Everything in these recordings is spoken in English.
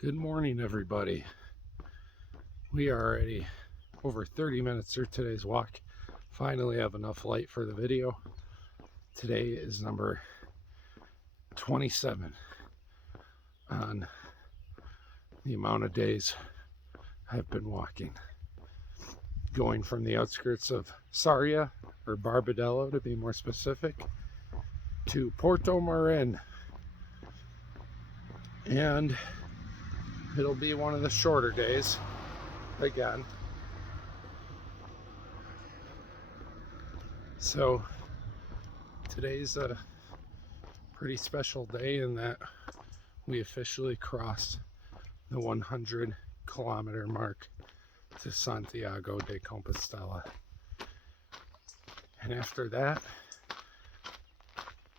Good morning, everybody. We are already over 30 minutes through today's walk. Finally have enough light for the video. Today is number 27 on the amount of days I've been walking. Going from the outskirts of Sarria, or Barbadello to be more specific, to Portomarín. And it'll be one of the shorter days again. So today's a pretty special day in that we officially crossed the 100-kilometer mark to Santiago de Compostela. And after that,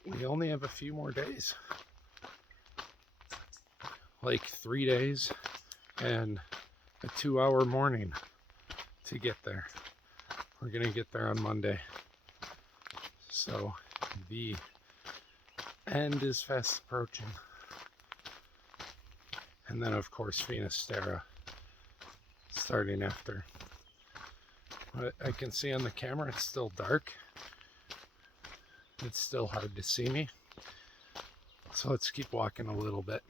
we only have a few more days. Like 3 days and a 2-hour morning to get there. We're gonna get there on Monday. So the end is fast approaching. And then of course Finisterre starting after. But I can see on the camera it's still dark. It's still hard to see me. So let's keep walking a little bit.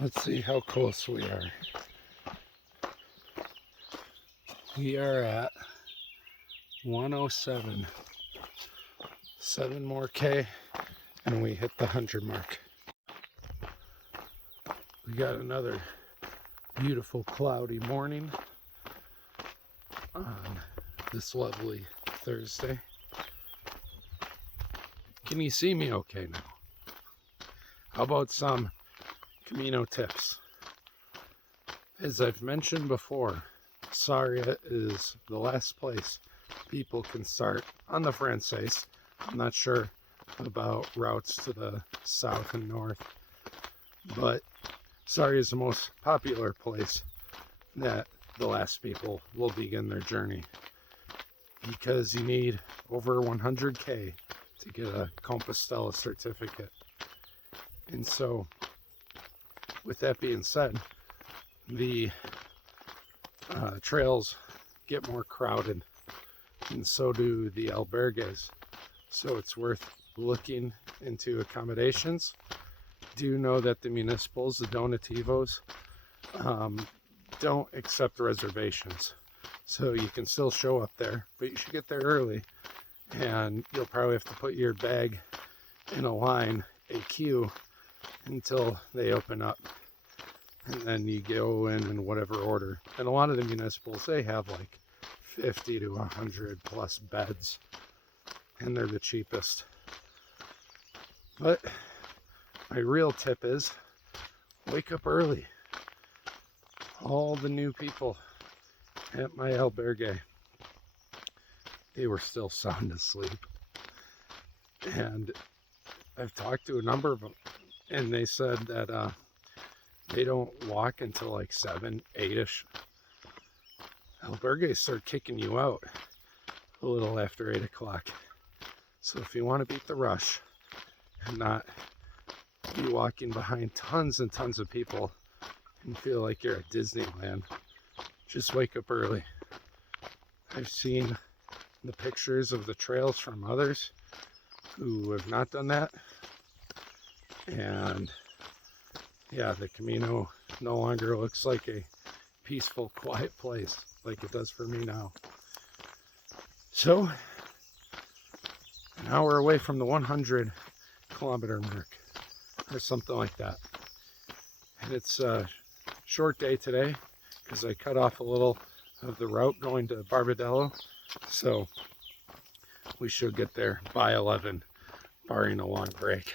Let's see how close we are. We are at 107. 7 more K and we hit the 100 mark. We got another beautiful cloudy morning on this lovely Thursday. Can you see me okay now? How about some camino tips? As I've mentioned before, Sarria is the last place people can start on the Francaise. I'm not sure about routes to the south and north, but Sarria is the most popular place that the last people will begin their journey, because you need over 100K to get a Compostela certificate. And so with that being said, the trails get more crowded, and so do the albergues. So it's worth looking into accommodations. Do know that the municipals, the donativos, don't accept reservations. So you can still show up there, but you should get there early. And you'll probably have to put your bag in a line, a queue, until they open up. And then you go in whatever order. And a lot of the municipals, they have like 50 to 100 plus beds. And they're the cheapest. But my real tip is wake up early. All the new people at my albergue, they were still sound asleep. And I've talked to a number of them, and they said that they don't walk until like 7, 8-ish. Albergues start kicking you out a little after 8 o'clock. So if you want to beat the rush and not be walking behind tons and tons of people and feel like you're at Disneyland, just wake up early. I've seen the pictures of the trails from others who have not done that, and yeah, the Camino no longer looks like a peaceful, quiet place like it does for me now. So now we're away from the 100-kilometer mark, or something like that. And it's a short day today because I cut off a little of the route going to Barbadello. So we should get there by 11, barring a long break.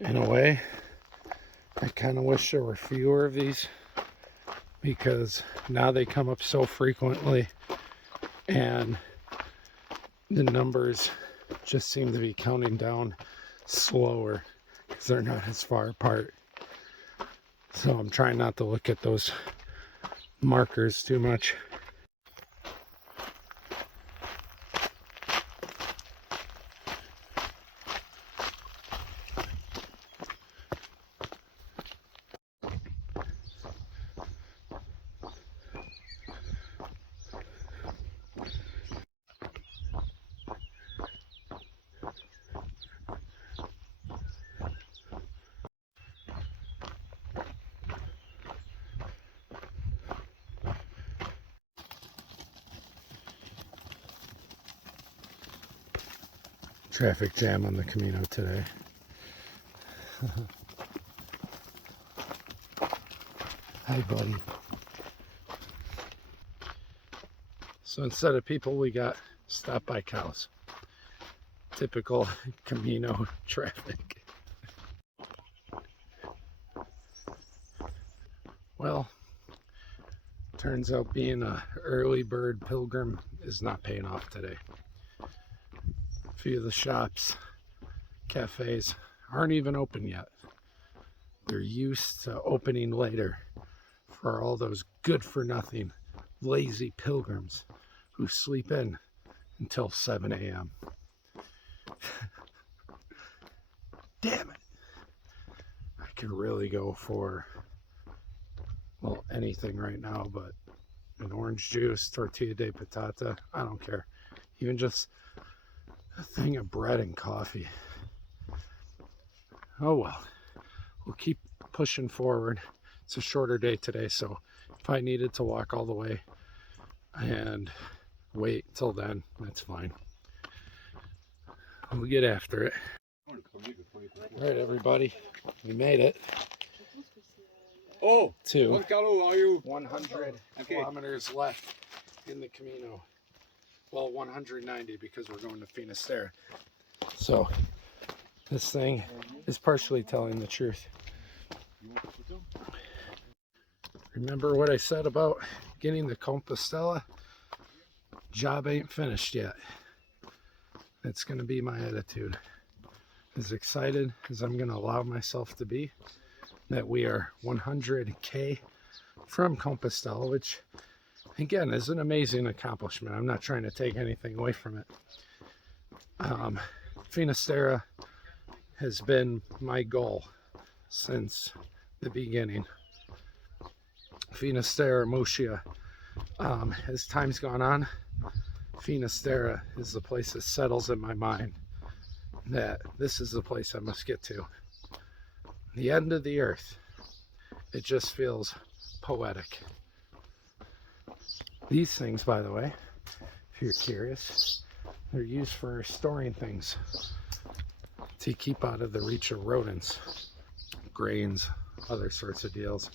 In a way, I kind of wish there were fewer of these, because now they come up so frequently and the numbers just seem to be counting down slower because they're not as far apart. So I'm trying not to look at those markers too much. Traffic jam on the Camino today. Hi, buddy. So instead of people, we got stopped by cows. Typical Camino traffic. Well, turns out being an early bird pilgrim is not paying off today. A few of the shops, cafes aren't even open yet. They're used to opening later for all those good-for-nothing, lazy pilgrims who sleep in until 7 a.m. Damn it! I could really go for, well, anything right now, but an orange juice, tortilla de patata, I don't care. Even just a thing of bread and coffee. Oh well, we'll keep pushing forward. It's a shorter day today, so if I needed to walk all the way and wait till then, that's fine. We'll get after it. All right, everybody, we made it. Oh, to Juan Carlos, are you? 100 kilometers left in the Camino. Well, 190 because we're going to Finisterre. So this thing is partially telling the truth. Remember what I said about getting the Compostela? Job ain't finished yet. That's going to be my attitude. As excited as I'm going to allow myself to be that we are 100K from Compostela, which again is an amazing accomplishment. I'm not trying to take anything away from it. Finisterre has been my goal since the beginning. Finisterre, Moschia. As time's gone on, Finisterre is the place that settles in my mind that this is the place I must get to. The end of the earth. It just feels poetic. These things, by the way, if you're curious, they're used for storing things to keep out of the reach of rodents, grains, other sorts of deals.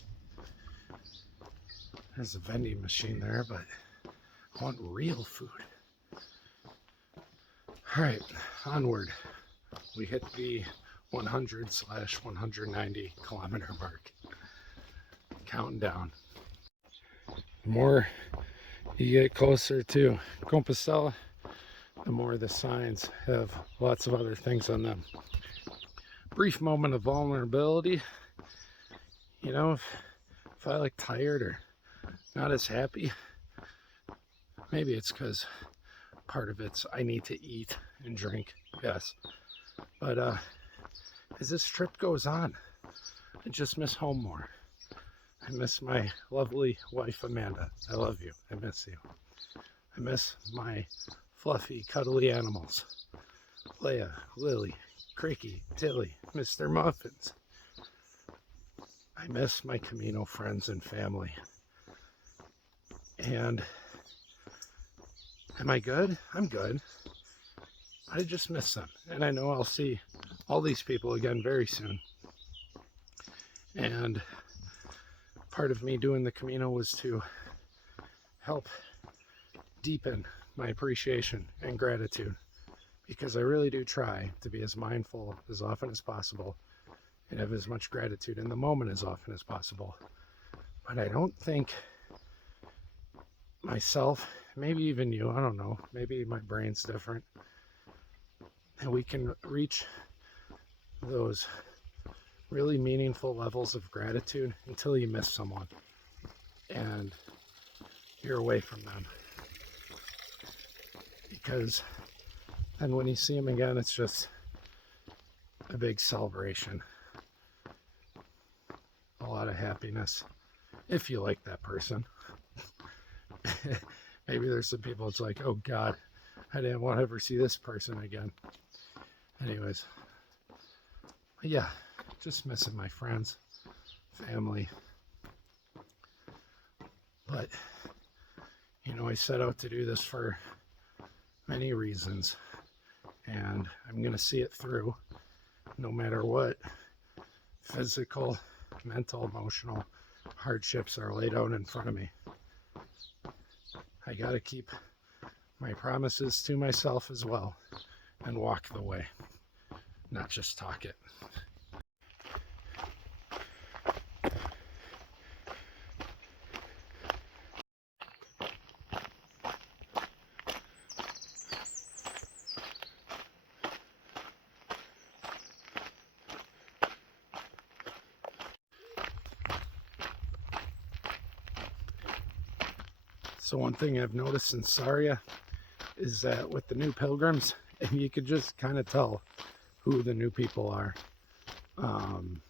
There's a vending machine there, but I want real food. All right, onward. We hit the 100/190 kilometer mark. Counting down. The more you get closer to Compostela, the more the signs have lots of other things on them. Brief moment of vulnerability. You know, if I look tired or not as happy, maybe it's because part of it's I need to eat and drink, yes. But as this trip goes on, I just miss home more. I miss my lovely wife, Amanda. I love you. I miss you. I miss my fluffy, cuddly animals. Leia, Lily, Cricky, Tilly, Mr. Muffins. I miss my Camino friends and family. And am I good? I'm good. I just miss them. And I know I'll see all these people again very soon. And part of me doing the Camino was to help deepen my appreciation and gratitude, because I really do try to be as mindful as often as possible and have as much gratitude in the moment as often as possible. But I don't think myself, maybe even you, I don't know, maybe my brain's different, and we can reach those really meaningful levels of gratitude until you miss someone and you're away from them. Because then when you see them again, it's just a big celebration. A lot of happiness, if you like that person. Maybe there's some people it's like, oh God, I didn't want to ever see this person again. Anyways, yeah, just missing my friends, family. But, you know, I set out to do this for many reasons, and I'm going to see it through no matter what physical, mental, emotional hardships are laid out in front of me. I got to keep my promises to myself as well and walk the way, not just talk it. So one thing I've noticed in Sarria is that with the new pilgrims, you could just kind of tell who the new people are. I'm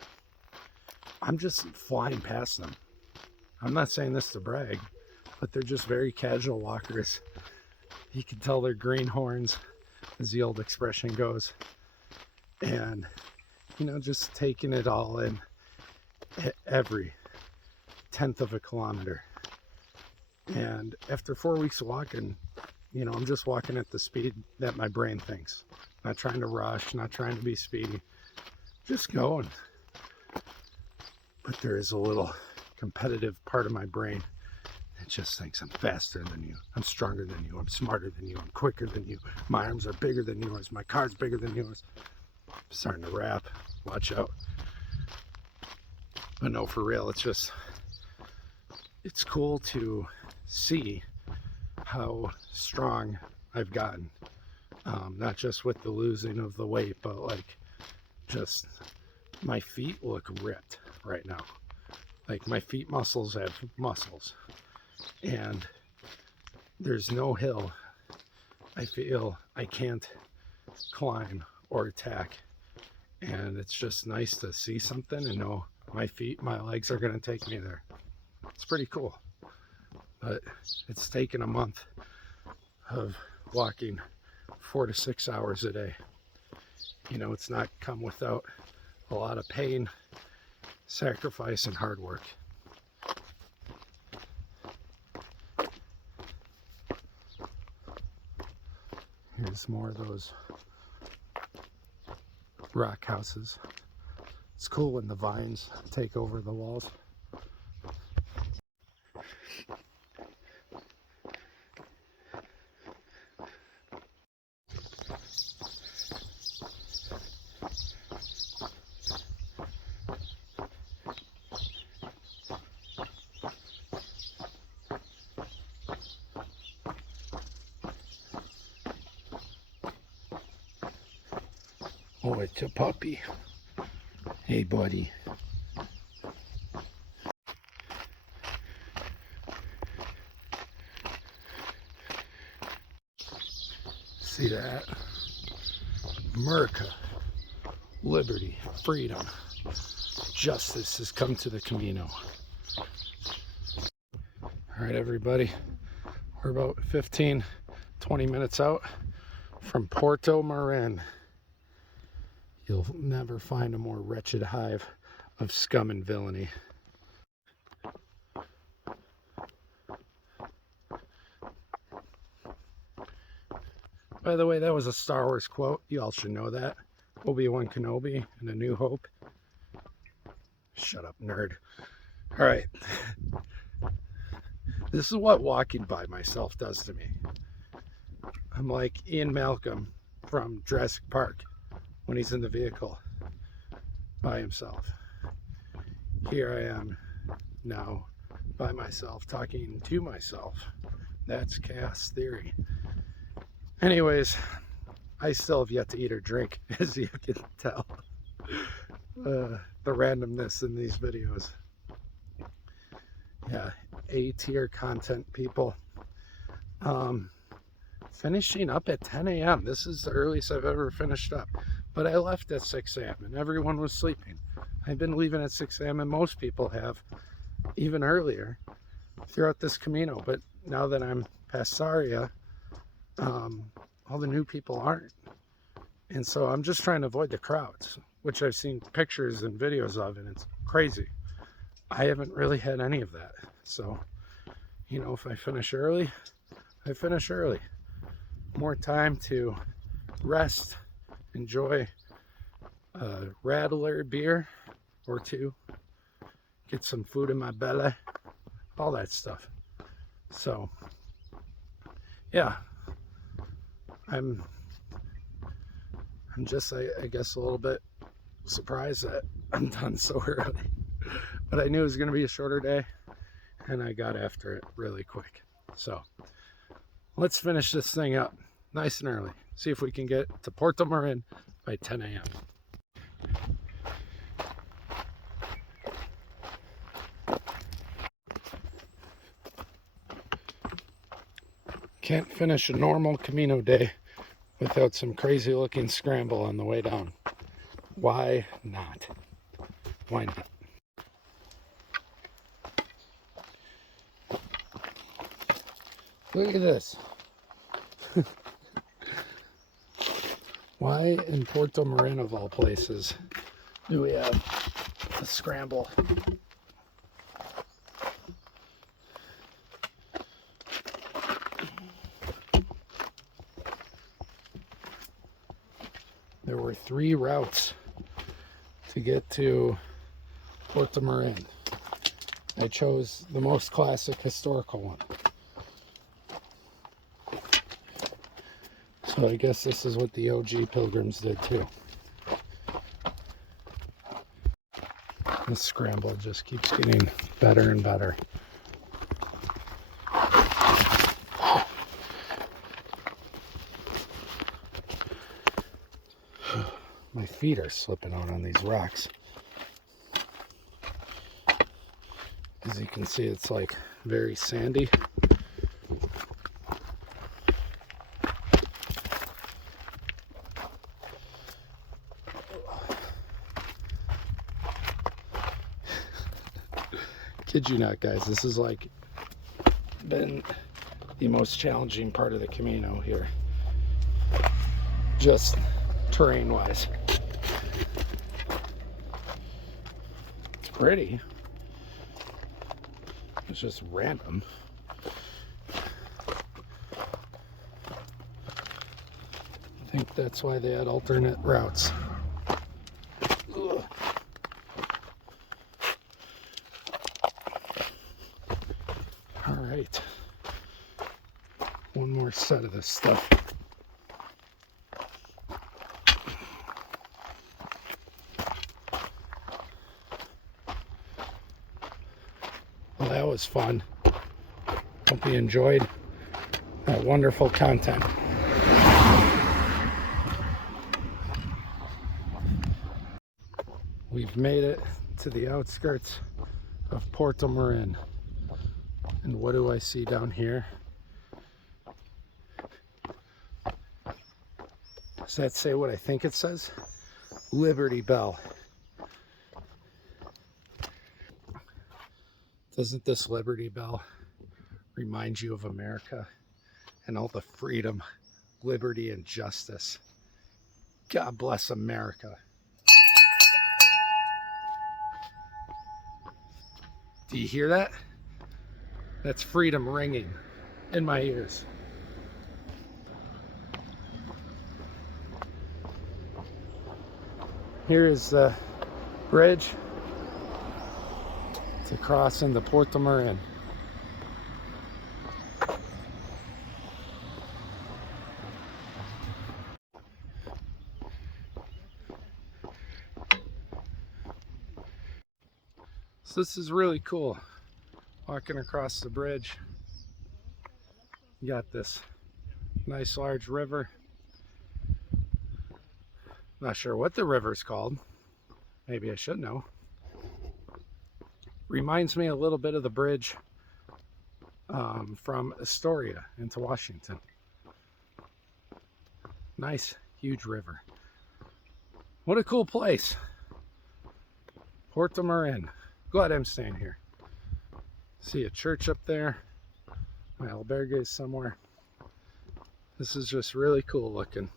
just flying past them. I'm not saying this to brag, but they're just very casual walkers. You can tell they're greenhorns, as the old expression goes. And, you know, just taking it all in every 10th of a kilometer. And after 4 weeks of walking, you know, I'm just walking at the speed that my brain thinks. Not trying to rush, not trying to be speedy. Just going. But there is a little competitive part of my brain that just thinks I'm faster than you. I'm stronger than you. I'm smarter than you. I'm quicker than you. My arms are bigger than yours. My car's bigger than yours. I'm starting to rap. Watch out. But no, for real, it's cool to see how strong I've gotten. Not just with the losing of the weight, but like just my feet look ripped right now. Like my feet muscles have muscles, and there's no hill I feel I can't climb or attack. And it's just nice to see something and know my feet, my legs are going to take me there. It's pretty cool. But it's taken a month of walking 4 to 6 hours a day. You know, it's not come without a lot of pain, sacrifice, and hard work. Here's more of those rock houses. It's cool when the vines take over the walls. Oh, it's a puppy. Hey, buddy. See that? America, liberty, freedom, justice has come to the Camino. All right, everybody. We're about 15, 20 minutes out from Portomarín. You'll never find a more wretched hive of scum and villainy. By the way, that was a Star Wars quote. You all should know that. Obi-Wan Kenobi in A New Hope. Shut up, nerd. All right. This is what walking by myself does to me. I'm like Ian Malcolm from Jurassic Park when he's in the vehicle. by himself. Here I am now by myself, talking to myself. That's chaos theory. Anyways, I still have yet to eat or drink, as you can tell. The randomness in these videos. Yeah, A-tier content, people. Finishing up at 10 a.m. This is the earliest I've ever finished up. But I left at 6 a.m. and everyone was sleeping. I've been leaving at 6 a.m. and most people have, even earlier, throughout this Camino. But now that I'm past Sarria, all the new people aren't. And so I'm just trying to avoid the crowds, which I've seen pictures and videos of, and it's crazy. I haven't really had any of that. So, you know, if I finish early, I finish early. More time to rest, enjoy a Rattler beer or two, get some food in my belly, all that stuff. So, yeah, I'm just, I guess, a little bit surprised that I'm done so early. But I knew it was going to be a shorter day, and I got after it really quick. So, let's finish this thing up nice and early. See if we can get to Portomarín by 10 a.m. Can't finish a normal Camino day without some crazy looking scramble on the way down. Why not? Why not? Look at this. Why in Portomarín, of all places, do we have a scramble? There were 3 routes to get to Portomarín. I chose the most classic historical one. So I guess this is what the OG pilgrims did too. This scramble just keeps getting better and better. My feet are slipping out on these rocks. As you can see, it's like very sandy. Kid you not, guys, this has like been the most challenging part of the Camino here, just terrain wise. It's pretty, it's just random. I think that's why they had alternate routes. Ugh. All right, one more set of this stuff. Well, that was fun. Hope you enjoyed that wonderful content. We've made it to the outskirts of Portomarín. And what do I see down here? Does that say what I think it says? Liberty Bell. Doesn't this Liberty Bell remind you of America and all the freedom, liberty, and justice? God bless America. Do you hear that? That's freedom ringing in my ears. Here is the bridge to cross into Portomarín. So this is really cool. Walking across the bridge. You got this nice large river. Not sure what the river's called. Maybe I should know. Reminds me a little bit of the bridge from Astoria into Washington. Nice, huge river. What a cool place. Portomarín. Glad I'm staying here. See a church up there. My albergue is somewhere. This is just really cool looking.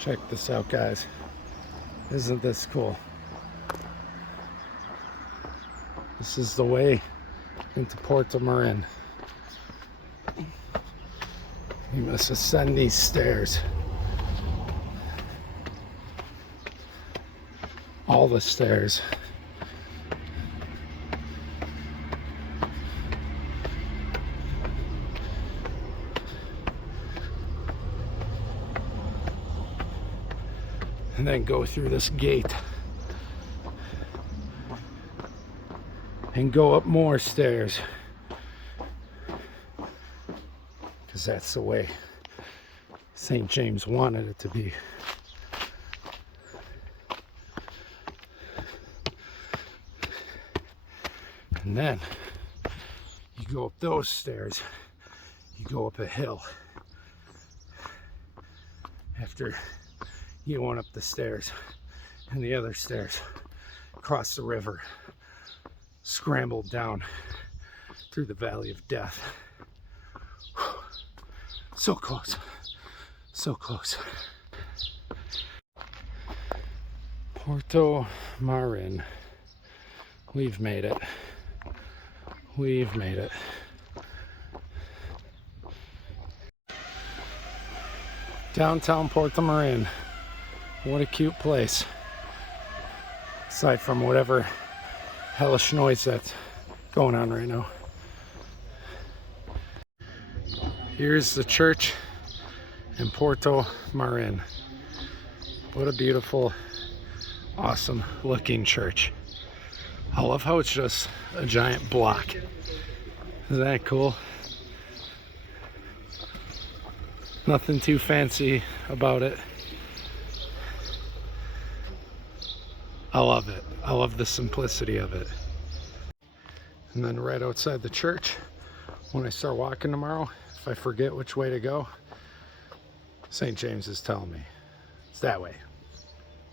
Check this out, guys. Isn't this cool? This is the way into Portomarín. You must ascend these stairs. All the stairs. And then go through this gate. And go up more stairs. Because that's the way St. James wanted it to be. And then you go up those stairs, you go up a hill. After you went up the stairs and the other stairs, cross the river, scrambled down through the valley of death. So close, so close. Portomarín. We've made it. We've made it. Downtown Portomarín. What a cute place. Aside from whatever hellish noise that's going on right now. Here's the church in Portomarín. What a beautiful, awesome looking church. I love how it's just a giant block. Isn't that cool? Nothing too fancy about it. I love it. I love the simplicity of it. And then right outside the church, when I start walking tomorrow, if I forget which way to go, St. James is telling me it's that way.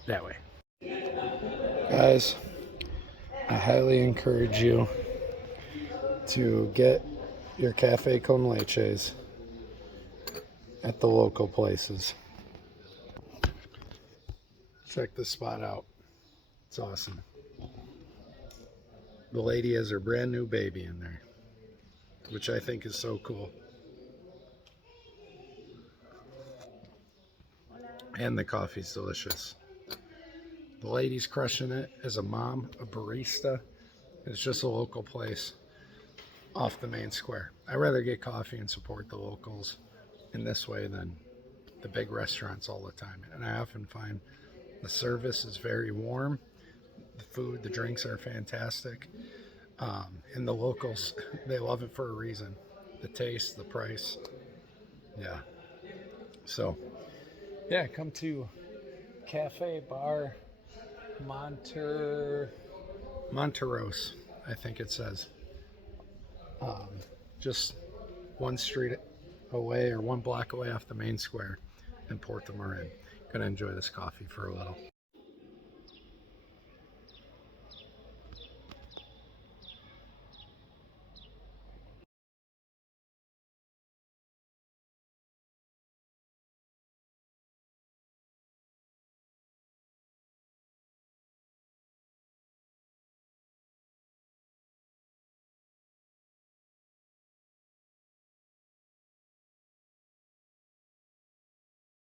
That way. Guys, I highly encourage you to get your cafe con leches at the local places. Check this spot out. It's awesome. The lady has her brand new baby in there, which I think is so cool. And the coffee's delicious. The lady's crushing it as a mom, a barista. It's just a local place off the main square. I'd rather get coffee and support the locals in this way than the big restaurants all the time. And I often find the service is very warm. The food, the drinks are fantastic. And the locals, they love it for a reason. The taste, the price. Yeah. So, yeah, come to Cafe Bar Monteros, I think it says. Just one street away or one block away off the main square in Portomarín. Gonna enjoy this coffee for a little.